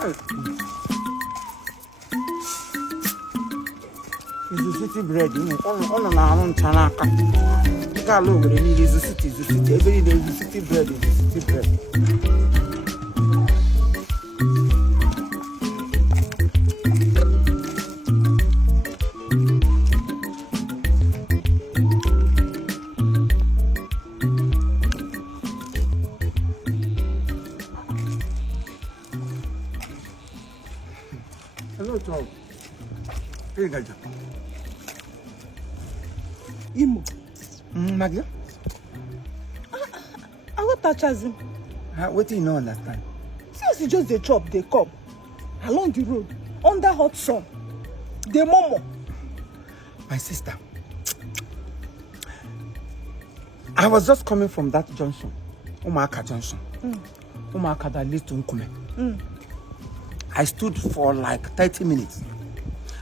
Is the city bread, you know, on our Chanaka. The car over the need is the city, every day is the city bread, is the city bread. Hello, Tom. Hey, guys. Imo. Maggi? I want to touch him. What do you know understand? Since you just the chop, they come along the road under hot sun. The momo. My sister. I was just coming from that junction. Umaka junction. Umaka that leads to Nkume. I stood for like 30 minutes.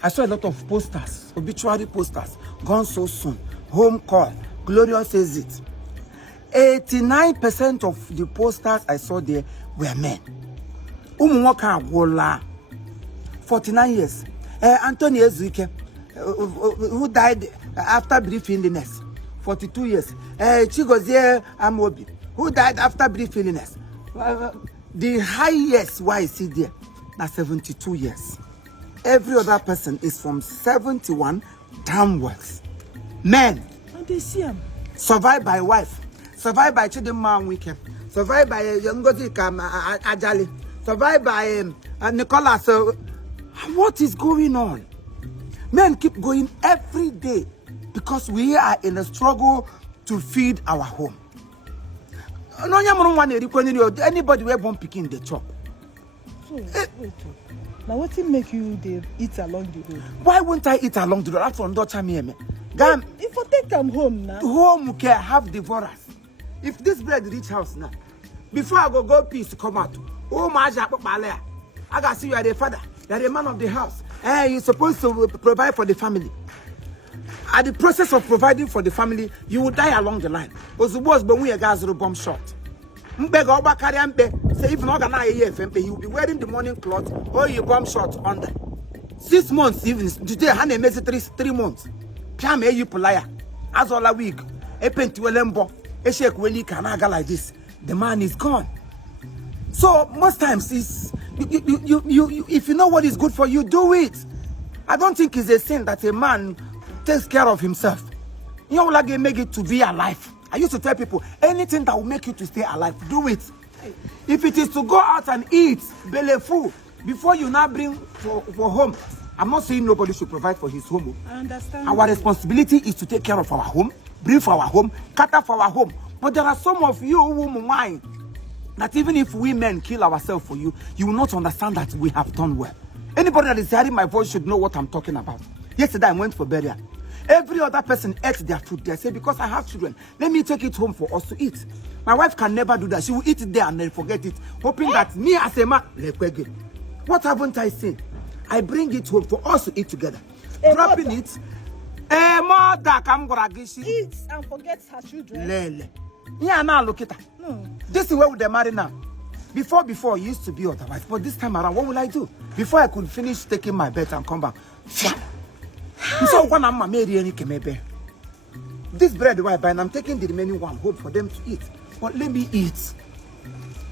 I saw a lot of posters, obituary posters, gone so soon, home call, Glorious says it. 89% of the posters I saw there were men. Umuwaka Wola, 49 years. Anthony Ezike, who died after brief illness, 42 years. Chigozie Amobi, who died after brief illness. The highest why I see there, now 72 years. Every other person is from 71 downwards. Men. And they see him. Survived by wife. Survived by Chidinma Weekend. Survived by Ngozi Ajali. Survived by Nicholas. What is going on? Men keep going every day because we are in a struggle to feed our home. Anybody who born picking the chop. So, wait. Now, what will make you eat along the road? Why won't I eat along the road? That's from Dr. Mieme. If I take them home now. Home can have devourers. If this bread reach house now, before I go peace to come out. Oh my God, I gotta see you are the father. You are the man of the house. You're supposed to provide for the family. At the process of providing for the family, you will die along the line. Ozubo's but we a guys bomb shot. Say if not gonna he will be wearing the morning cloth or you bomb shot under 6 months even today hand makes it 3 months. Pam you polaya as all a week a pentuelembo a shake when you can like this. The man is gone. So most times is you if you know what is good for you, do it. I don't think it's a sin that a man takes care of himself. You know, like they make it to be alive. I used to tell people, anything that will make you to stay alive, do it. If it is to go out and eat, belly full, before you now bring for home, I'm not saying nobody should provide for his home. I understand. Our responsibility is to take care of our home, bring for our home, cater for our home. But there are some of you who mind that even if we men kill ourselves for you, you will not understand that we have done well. Anybody that is hearing my voice should know what I'm talking about. Yesterday I went for burial. Every other person ate their food. They say, because I have children, let me take it home for us to eat. My wife can never do that. She will eat it there and then forget it, hoping that me as a man, what haven't I seen? I bring it home for us to eat together. Dropping it. Eat and forget her children. Lele. Yeah, now look at that. No. This is where they marry now. Before it used to be otherwise. But this time around, what will I do? Before I could finish taking my bed and come back. So when I'm married, this bread I buy, and I'm taking the remaining one home for them to eat. But let me eat,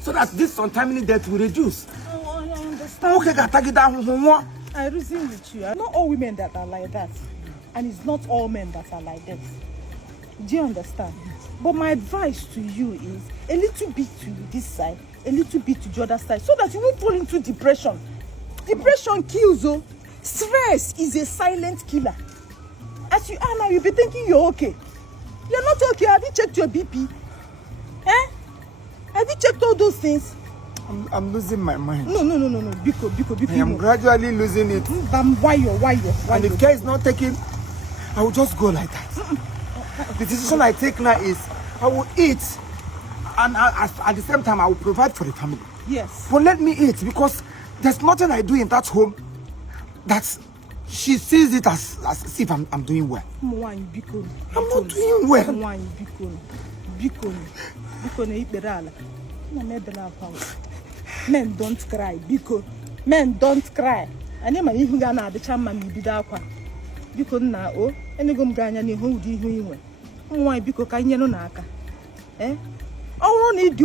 so that this untimely death will reduce. Oh, I understand. Okay, I reason with you. Not all women that are like that, and it's not all men that are like that. Do you understand? But my advice to you is a little bit to this side, a little bit to the other side, so that you won't fall into depression. Depression kills, oh. Stress is a silent killer. As you are now, you'll be thinking you're okay. You're not okay. Have you checked your BP? Have you checked all those things? I'm losing my mind. No. Biko. I am gradually losing it. Why you? And if care is not taken, I will just go like that. The decision I take now is I will eat, and at the same time I will provide for the family. Yes. But let me eat, because there's nothing I do in that home that she sees it as if I'm doing well. I'm not doing well. Men don't cry, Biko. Men don't cry. Anya ma ihu ga na adicha mma ma ibido akwa. Biko nna o, enego m ga anya n'ihu ụdị ihu inwe. Nwa biko ka nyenu n'aka. Ọnwụ na ịdị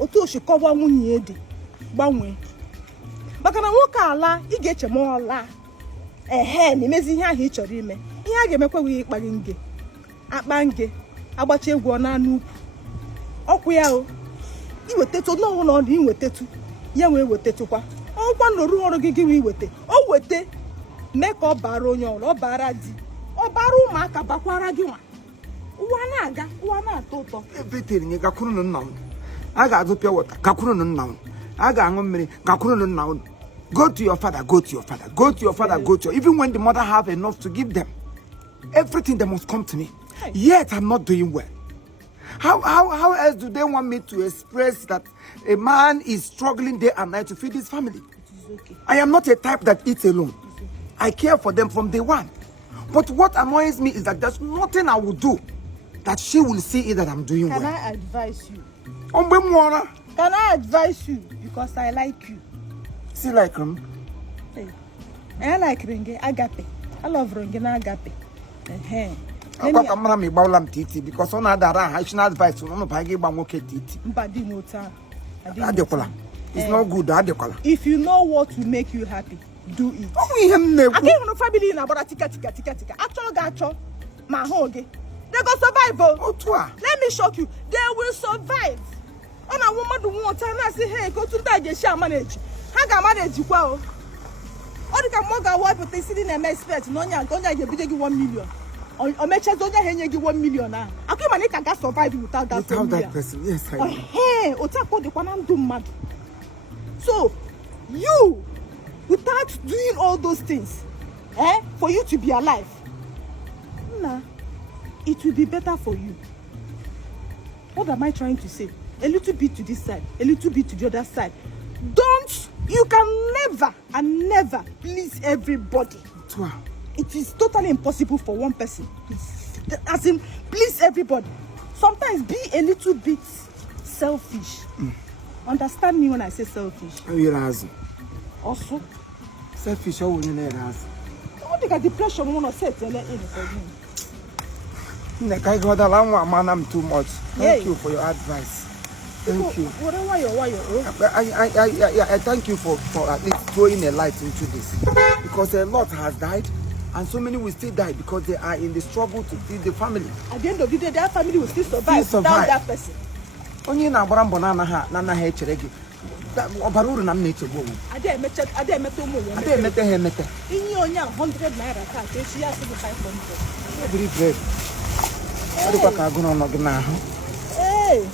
otu oshikọwa nwunye dị gbanwee. Maka na nwoke ala ị ga-eche ma ọla. Na imezi ihe ahụ ị chọrọ ime. Ihe a ga-emekwa wee ịkpali nge. Akpa nge, agbacha egwu ọ na-anụ ukwu. Ọkụ ya o. Iwetetu n'ọnwụ na ọ dị iwetetu. Ya wee wetetụkwa. Ọkwa nọrụ ọrụ gị wee wete. O wete mee ka ọ bara onye ọrụ, ọ bara di. Ọ bara ụmụaka bakwara gị nwa. Ụwa na-aga, ụwa na-atọ ụtọ. Everything nye gakwuru nna m. A ga-azụ pure water, gakwuru nna m. A ga-aṅụ mmiri, gakwuru nna m. Go to your father, go to your father, go to your father, go to your... Even when the mother have enough to give them, everything they must come to me. Yet I'm not doing well. How else do they want me to express that a man is struggling day and night to feed his family? It is okay. I am not a type that eats alone. I care for them from day one. But what annoys me is that there's nothing I will do that she will see it that I'm doing well. Can I advise you? Can I advise you? Because I like you. See, like him? Hey. I like Ringe, agape. I love Ringe and agape. Because on other I should advise you not to buy one titi. It's not good. If you know what will make you happy, do it. I can't have family in about tika. Actual my home. They go survive. Let me shock you. They will survive. On a woman do want time I say, hey, go to that shall manage. How can manage you well? Or you can mug a wife with a sitting and expect no young gonna give you 1 million. Or make sure don't give 1 million now. I can't survive without that person. Yes, I know. Hey, Otako the one I'm doing mad. So you without doing all those things, for you to be alive, nah, it will be better for you. What am I trying to say? A little bit to this side, a little bit to the other side. You can never and never please everybody. It is totally impossible for one person. As in, please everybody. Sometimes be a little bit selfish. Understand me when I say selfish. Also, selfish. How will you know? Don't think a depression wanna set for me. I'm too much. Thank you for your advice. Thank you. I thank you for at least throwing a light into this, because a lot has died and so many will still die because they are in the struggle to feed the family. At the end of the day, their family will still survive without that person. Only na barambo na cheregi. Obaruru na mmeche bo. Ade meto mo. Ade mete. Inyi onya 100 naira ka she has 500. Very brave. Ade kwa ka guno no gina ho. Hey.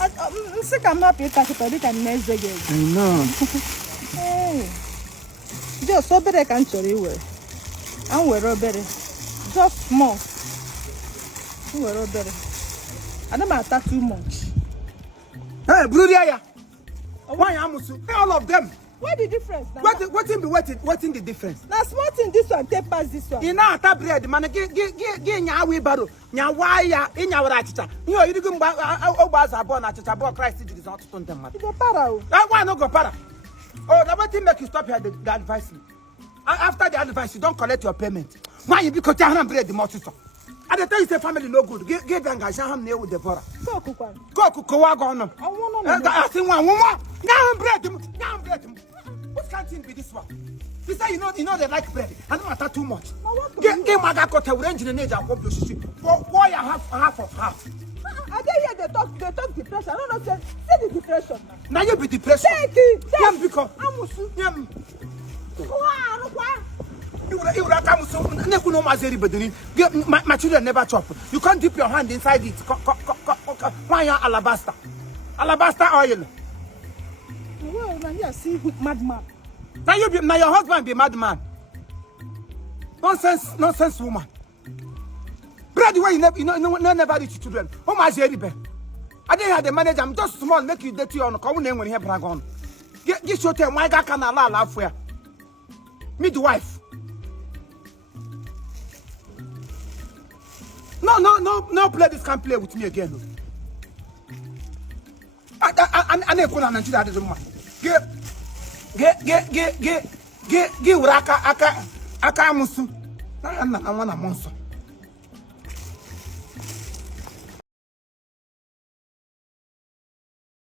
I'm sick. I'm happy that you can next again. I know. Hey. Just so better can show you. I'm well better. Just small. I'm well better. I don't matter too much. Hey, Brudia. Why amusu? All of them. What the difference? What's in the difference? Now small thing this one, take pass this one. Ina ata bread, man. Get nya wheelbarrow. Nya wire, inya wara chicha. You do go ogbaza born na chicha born Christ is not to them man. You go para. Why no go para? Oh, the one thing make you stop here the advice me. After the advice, you don't collect your payment. Why you because you bread the multitude? And they tell you say family no good. Get them guys, I'm near with Therefor. Go cook. Go cook on. I want I think one more. Now bread. What can't it be this one? You say you know they like bread. I don't matter too much. Get my got a range in the age of why half of half. I dare hear they talk depression. I don't know say the depression. Now you be depression. Take it. Yeah, because my children never chop. You can't dip your hand inside it. Why alabaster? Alabaster oil. Well, now you see madman. Now your husband be madman. Nonsense woman. Bread where you never reach children. Oh my Zeribe. I didn't have the manager. I'm just small. Make you dirty on. Come on when you have dragon. Get your time. My guy can allow laugh for midwife. No, play this can't play with me again. a na-ekwu na Nigeria adịghị mma gị were aka amụsụ na nna na nwa na mmụọ nsọ